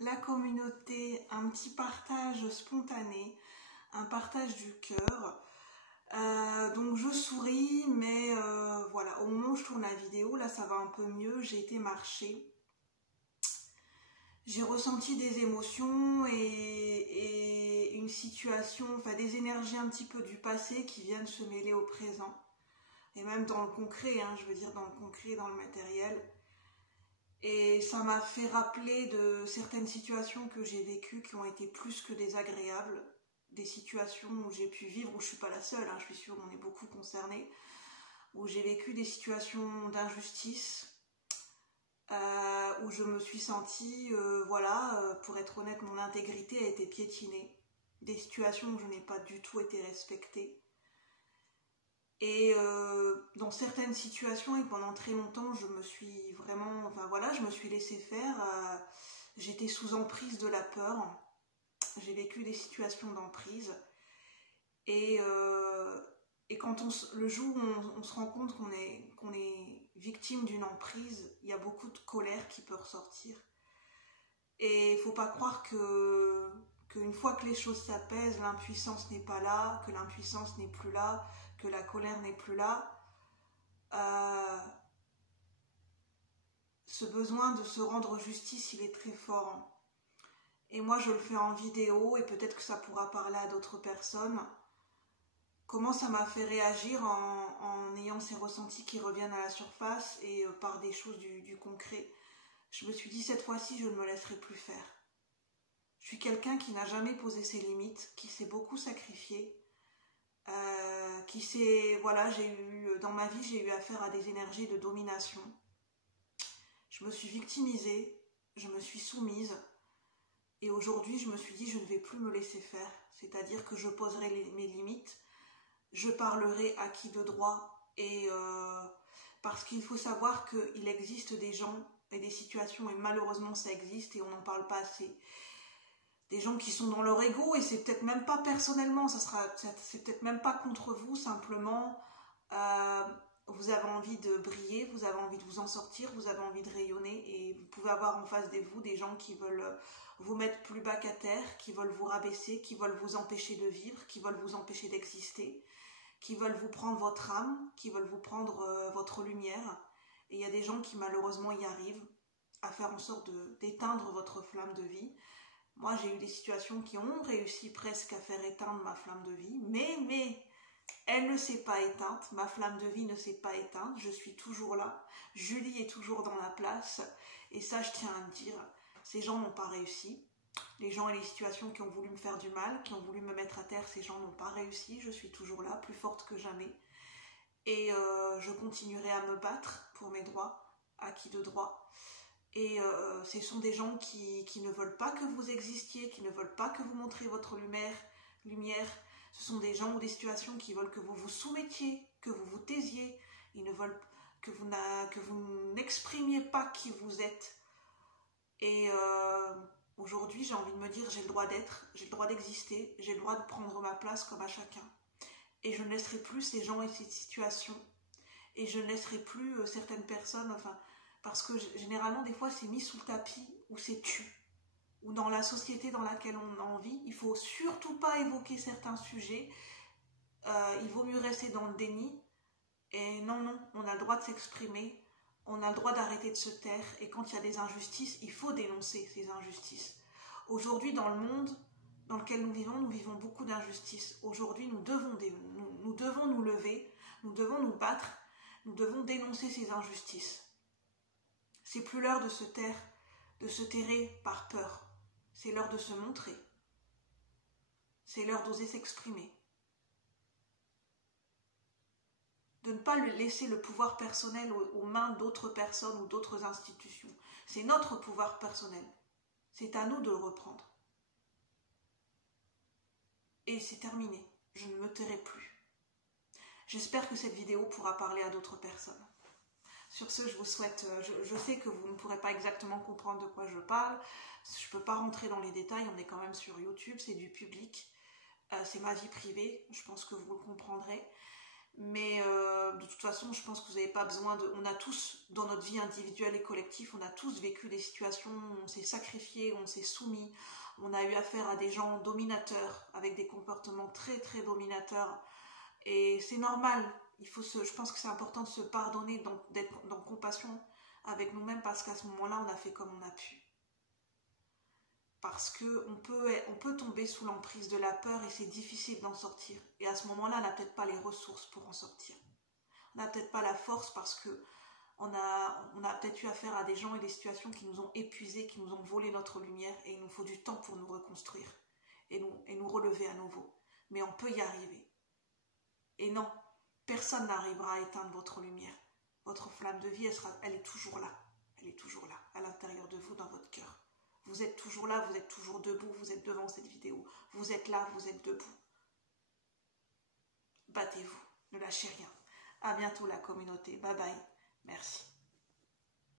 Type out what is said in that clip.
la communauté, un petit partage spontané, un partage du cœur. Donc je souris, mais voilà, au moment où je tourne la vidéo, là ça va un peu mieux, j'ai été marcher. J'ai ressenti des émotions et une situation, enfin des énergies un petit peu du passé qui viennent se mêler au présent. Et même dans le concret, hein, je veux dire dans le concret, dans le matériel. Et ça m'a fait rappeler de certaines situations que j'ai vécues qui ont été plus que désagréables. Des situations où j'ai pu vivre, où je ne suis pas la seule, hein, je suis sûre qu'on est beaucoup concernés, où j'ai vécu des situations d'injustice, où je me suis sentie, pour être honnête, mon intégrité a été piétinée. Des situations où je n'ai pas du tout été respectée. Et dans certaines situations, et pendant très longtemps, je me suis vraiment, je me suis laissée faire. J'étais sous emprise de la peur. J'ai vécu des situations d'emprise. Et quand le jour où on se rend compte qu'on est victime d'une emprise, il y a beaucoup de colère qui peut ressortir. Et il ne faut pas croire qu'une fois que les choses s'apaisent, l'impuissance n'est pas là, que l'impuissance n'est plus là, que la colère n'est plus là. Ce besoin de se rendre justice, il est très fort. Et moi, je le fais en vidéo et peut-être que ça pourra parler à d'autres personnes. Comment ça m'a fait réagir en ayant ces ressentis qui reviennent à la surface et par des choses du concret. Je me suis dit, cette fois-ci, je ne me laisserai plus faire. Je suis quelqu'un qui n'a jamais posé ses limites, qui s'est beaucoup sacrifié, dans ma vie, j'ai eu affaire à des énergies de domination. Je me suis victimisée, je me suis soumise, et aujourd'hui, je me suis dit, je ne vais plus me laisser faire. C'est-à-dire que je poserai mes limites, je parlerai à qui de droit, et parce qu'il faut savoir qu'il existe des gens et des situations, et malheureusement ça existe et on n'en parle pas assez. Des gens qui sont dans leur ego, et c'est peut-être même pas personnellement, c'est peut-être même pas contre vous, simplement vous avez envie de briller, vous avez envie de vous en sortir, vous avez envie de rayonner, et vous pouvez avoir en face de vous des gens qui veulent vous mettre plus bas qu'à terre, qui veulent vous rabaisser, qui veulent vous empêcher de vivre, qui veulent vous empêcher d'exister, qui veulent vous prendre votre âme, qui veulent vous prendre votre lumière. Et il y a des gens qui malheureusement y arrivent à faire en sorte d'éteindre votre flamme de vie. Moi, j'ai eu des situations qui ont réussi presque à faire éteindre ma flamme de vie, mais elle ne s'est pas éteinte, ma flamme de vie ne s'est pas éteinte, je suis toujours là, Julie est toujours dans la place, et ça, je tiens à le dire, ces gens n'ont pas réussi. Les gens et les situations qui ont voulu me faire du mal, qui ont voulu me mettre à terre, ces gens n'ont pas réussi, je suis toujours là, plus forte que jamais. Et je continuerai à me battre pour mes droits, acquis de droit. Et ce sont des gens qui ne veulent pas que vous existiez, qui ne veulent pas que vous montriez votre lumière. Ce sont des gens ou des situations qui veulent que vous vous soumettiez, que vous vous taisiez. Ils ne veulent que vous n'exprimiez pas qui vous êtes. Et aujourd'hui, j'ai envie de me dire, j'ai le droit d'être, j'ai le droit d'exister, j'ai le droit de prendre ma place comme à chacun. Et je ne laisserai plus ces gens et ces situations. Et je ne laisserai plus certaines personnes, parce que généralement, des fois, c'est mis sous le tapis ou c'est tu. Ou dans la société dans laquelle on en vit, il ne faut surtout pas évoquer certains sujets. Il vaut mieux rester dans le déni. Et non, on a le droit de s'exprimer. On a le droit d'arrêter de se taire. Et quand il y a des injustices, il faut dénoncer ces injustices. Aujourd'hui, dans le monde dans lequel nous vivons beaucoup d'injustices. Aujourd'hui, nous devons nous lever, nous devons nous battre, nous devons dénoncer ces injustices. C'est plus l'heure de se taire, de se terrer par peur. C'est l'heure de se montrer. C'est l'heure d'oser s'exprimer. De ne pas laisser le pouvoir personnel aux mains d'autres personnes ou d'autres institutions. C'est notre pouvoir personnel. C'est à nous de le reprendre. Et c'est terminé. Je ne me tairai plus. J'espère que cette vidéo pourra parler à d'autres personnes. Sur ce, je vous souhaite, je sais que vous ne pourrez pas exactement comprendre de quoi je parle, je ne peux pas rentrer dans les détails, on est quand même sur YouTube, c'est du public, c'est ma vie privée, je pense que vous le comprendrez. Mais de toute façon, je pense que vous n'avez pas besoin de... On a tous, dans notre vie individuelle et collective, on a tous vécu des situations où on s'est sacrifié, où on s'est soumis, on a eu affaire à des gens dominateurs, avec des comportements très très dominateurs. Et c'est normal, je pense que c'est important de se pardonner, d'être dans compassion avec nous-mêmes, parce qu'à ce moment-là, on a fait comme on a pu. Parce qu'on peut tomber sous l'emprise de la peur et c'est difficile d'en sortir. Et à ce moment-là, on n'a peut-être pas les ressources pour en sortir. On n'a peut-être pas la force parce que on a peut-être eu affaire à des gens et des situations qui nous ont épuisés, qui nous ont volé notre lumière, et il nous faut du temps pour nous reconstruire et nous relever à nouveau. Mais on peut y arriver. Et non, personne n'arrivera à éteindre votre lumière. Votre flamme de vie, elle est toujours là. Elle est toujours là, à l'intérieur de vous, dans votre cœur. Vous êtes toujours là, vous êtes toujours debout, vous êtes devant cette vidéo. Vous êtes là, vous êtes debout. Battez-vous, ne lâchez rien. À bientôt la communauté. Bye bye. Merci.